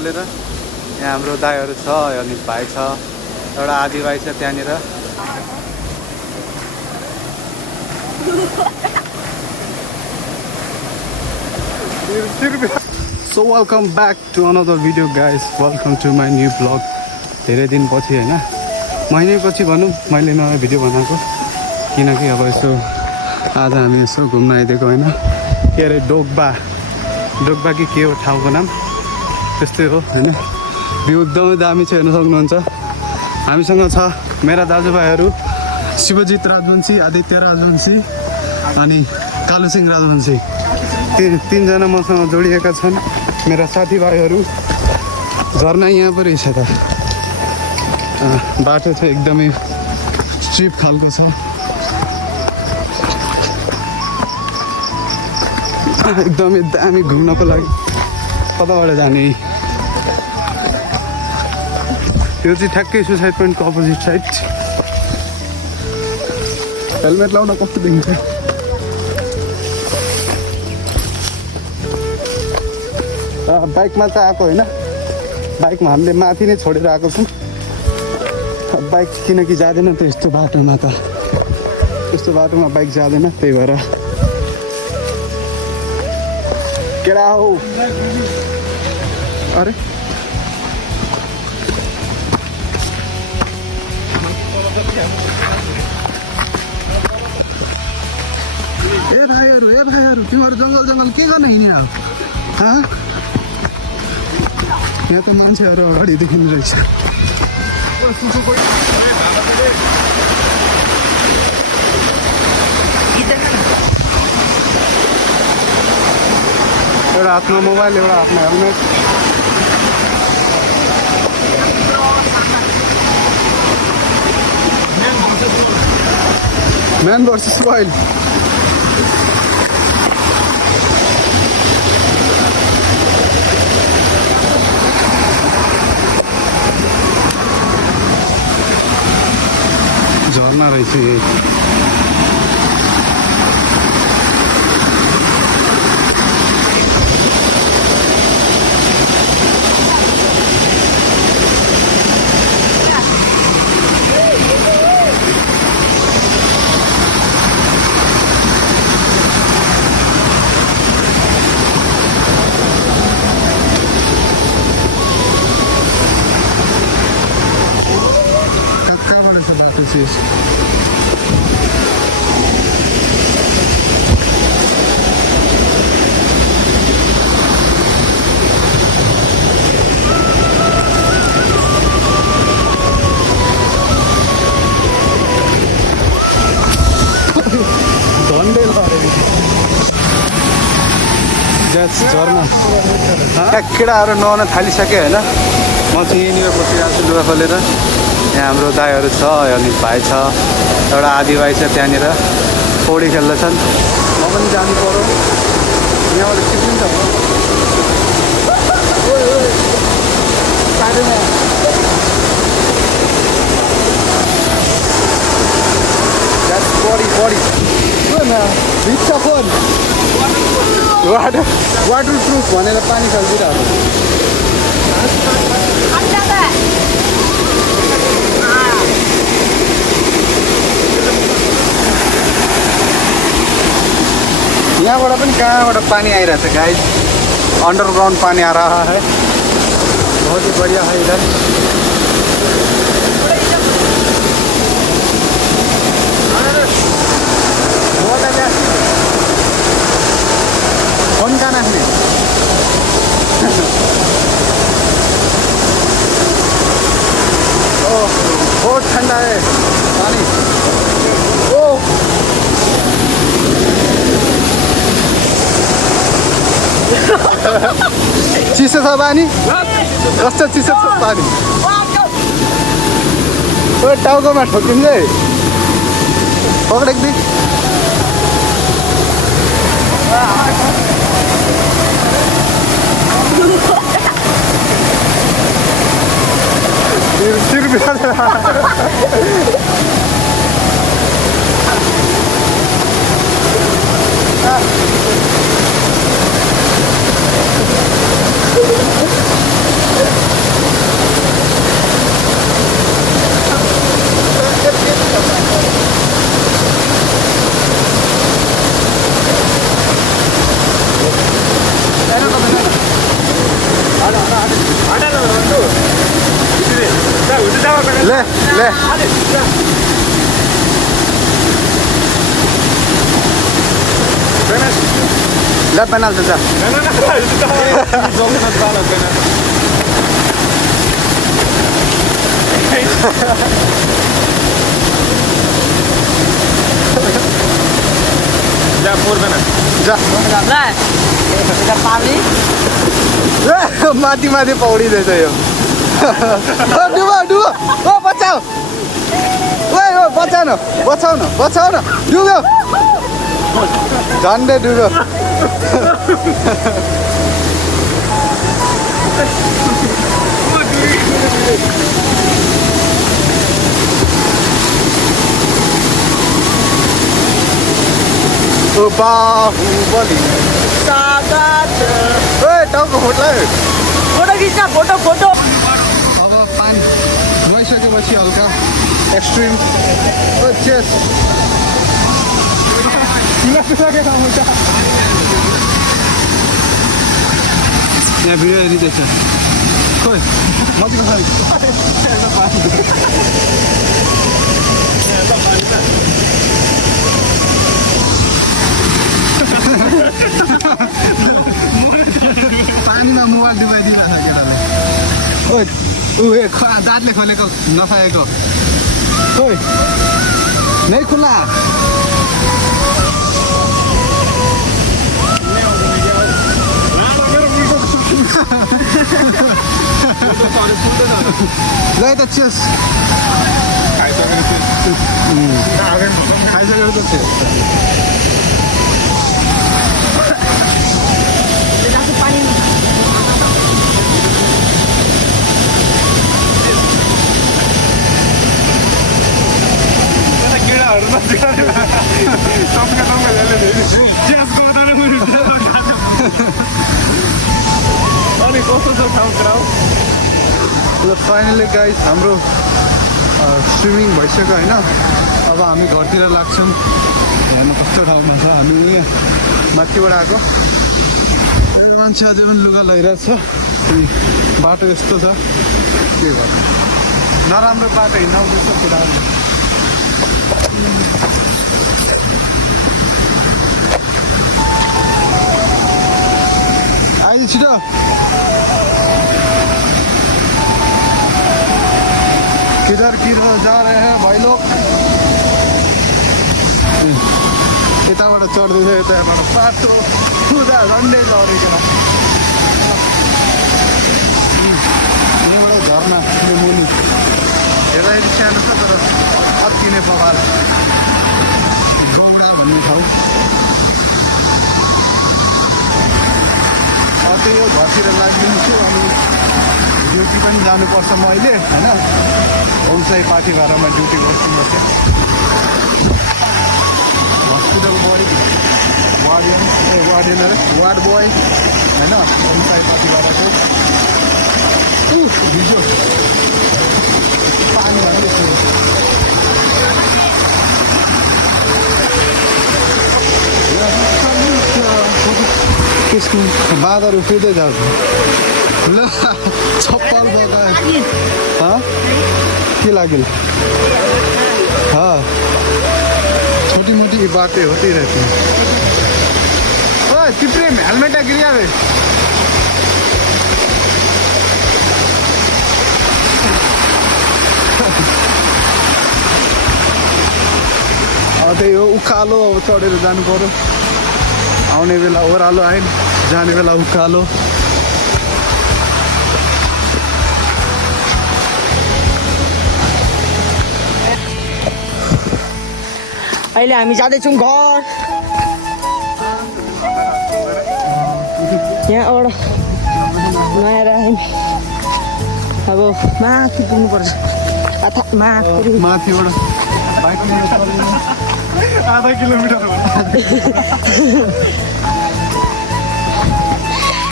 यहाँ हाम्रो दाइहरू छ अनि भाइ छ एउटा आदिभाइ छ त्यहाँनिर so welcome back to another video guys welcome to my new blog धेरै दिनपछि होइन महिनैपछि भनौँ मैले नयाँ भिडियो बनाएको किनकि अब यसो आज हामी यसो घुम्न आइदिएको होइन के अरे डोकबा कि के हो ठाउँको नाम त्यस्तै हो होइन भ्यू एकदमै दामी छ हेर्न सक्नुहुन्छ हामीसँग छ मेरा दाजुभाइहरू शिवजित राजवंशी आदित्य राजवंशी अनि कालु सिंह राजवंशी तीनजना मसँग जोडिएका छन् मेरा साथीभाइहरू झरना यहाँ पो रहेछ त बाटो चाहिँ एकदमै स्ट्रिप खालको छ एकदमै दामी घुम्नको लागि कताबाट जाने त्यो चाहिँ ठ्याक्कै सुसाइड पोइन्टको अपोजिट साइड हेलमेट लाउँदा कस्तो देखिन्छ बाइकमा चाहिँ आएको होइन बाइकमा हामीले माथि नै छोडेर आएको छौँ बाइक किनकि जाँदैन त यस्तो बाटोमा त यस्तो बाटोमा बाइक जाँदैन त्यही भएर केडा हो अरे ए भाइहरू तिमीहरू जङ्गल के गर्न हिँड्ने अब यहाँ त मान्छेहरू अगाडि देखिनु रहेछ एउटा हातमा मोबाइल एउटा हातमा हेलमेट म्यान भर्सेस वाइल्ड झर्ना रहेछ यही झर्ना केटाहरू नुहाउन थालिसक्यो होइन म चाहिँ यहीँनिर बसिरहेको छु लुगा खोलेर यहाँ हाम्रो दाइहरू छ अनि भाइ छ एउटा आदिभाइ छ त्यहाँनिर पौडी खेल्दछन् म पनि जानु पऱ्यो यहाँबाट सिक्किन्छ वाटर प्रुफ भनेर पानी खालिदिरहेको यहाँबाट पनि कहाँबाट पानी आइरहेछ गाइस अंडरग्राउंड पानी आ रहा है बहुत ही बढ़िया है इधर फोन कहाँ नाच्ने बहुत ठंडा है पानी ओ चिसो छ पानी कस्तो चिसो छ पानी ओ टाउकोमा ठोकिन्छ है पक्रेक्दै ले ले ले पेनाल त जा जा फोर पेनाल जा माथि माथि पौडिँदैछ यो डुबो डुबो ओ बचाऊ ओ बचाउ न बचाउ न बचाउ न डुब्यो झन्डै डुब्यो ओ बाहुबली टाउको फुट्ला फोटो खिच्छ फोटो फोटो अब पानी नुहाइसकेपछि हल्का एक्सट्रिम चेस यहाँ भिडियो हेरिँदैछ खोइ पानीमा मोबाइल डुबाइदिइरहेको केटाले ओए दाँतले खोलेको नखाएको खोइ नै खुला ल त चेस खाइसकेर त चेस अनि कस्तो छ ठाउँ क्राउड ल फाइनली गाइस हाम्रो स्विमिङ भइसक्यो होइन अब हामी घरतिर लाग्छौँ हेर्नु कस्तो ठाउँमा छ हामी यहाँ माथिबाट आएको मान्छे अझै पनि लुगा लगाइरहेको छ अनि बाटो यस्तो छ के गर्नु नराम्रो बाटो हिँडाउँदैछ केटाहरूले आइज छिटो किधर किधर जा रहे हैं भाई लोग यताबाट चढ्दैछ यताबाट बाटो सुधा झन्डै झरेको यहाँबाट झर्ना मुनि हेर्दाखेरि सानो छ तर अत्किने पवार गौडा भन्ने ठाउँ त्यही हो घरतिर लागिदिन्छु अनि ड्युटी पनि जानुपर्छ मैले होइन होमसाई पार्टी भाडामा ड्युटी गर्छु म चाहिँ हस्पिटल वार्डियन वार्ड बोय होइन होमसाई पार्टी भाडाको भिडियो पानी त्यसको बाँदर उफ्रिँदै जान्छ ल चप्पल के लाग्यो छोटी मोटी बातें होती रहती हैं चिप्रे हेलमेट गिरिया रे त्यही हो उकालो अब चढेर जानु पर्यो आउने बेला ओह्रालो आइन जाने बेला उकालो अहिले हामी जाँदैछौँ घर यहाँबाट नआएर अब माथि पुग्नुपर्छ माथिबाट आधा किलोमिटर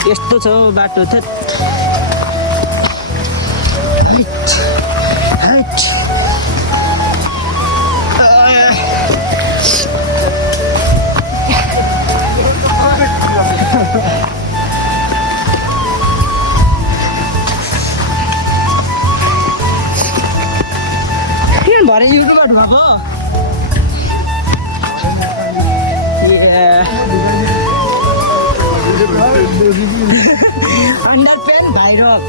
यस्तो छ बाटो त अब अन्डर पेन भाइरल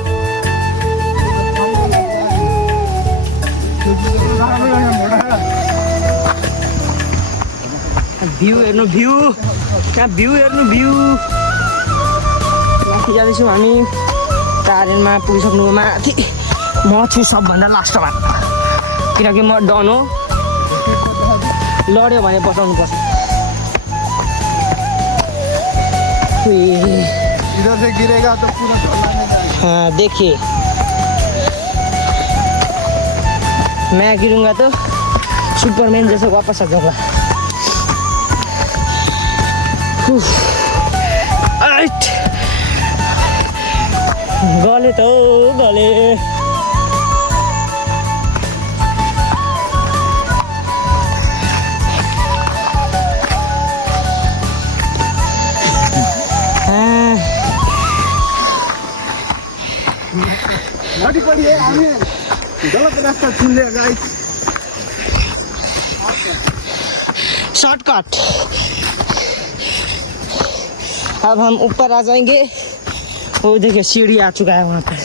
भ्यू हेर्नु भ्यू त्यहाँ भ्यू हेर्नु भ्यू माथि जाँदैछौँ हामी टारेनमा पुगिसक्नु माथि म छु सबभन्दा लास्टमा किनकि म डन हो लड्यो भने बचाउनु पर्छ इधर से गिरेगा तो पूरा हाँ देखिए मैं गिरूंगा तो सुपरमैन जैसे वापस आ जाऊंगा गले तो गले गाड़ी पड़ी है हमें गलत रास्ता चुन लिया गाइस शॉर्टकट अब हम ऊपर आ जाएंगे वो देखिए सीढ़ी आ चुका है वहाँ पर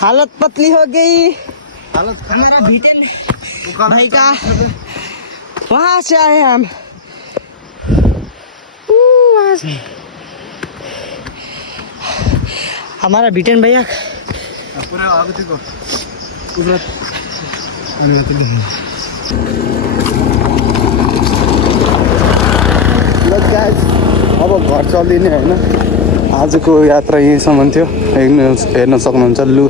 हालत पतली हो गई हालत हमारा भीटन भाई का वहाँ से आए हम वहाँ से हमारा भीटन भैया पूरा आगे देखो पूरा अब घर चल्दिने होइन आजको यात्रा यहीँसम्म थियो हेर्न सक्नुहुन्छ लु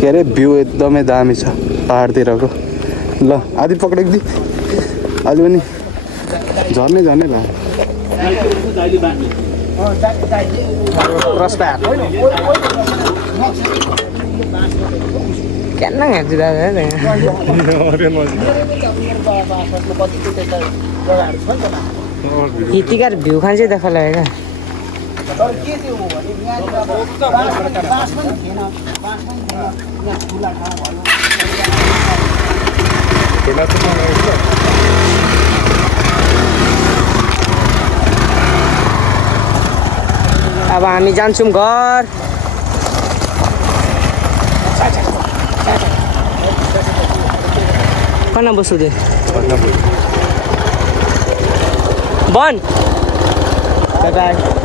के अरे भ्यू एकदमै दामी छ पाहाडतिरको ल आदि पक्रेको दि अलि पनि झर्ने झर्ने ल क्या हेर्छु दादा यतिका भ्यू खान चाहिँ देखा लाग्यो अब हामी जान्छौँ घर कना बस्छु दे बन बाई बाई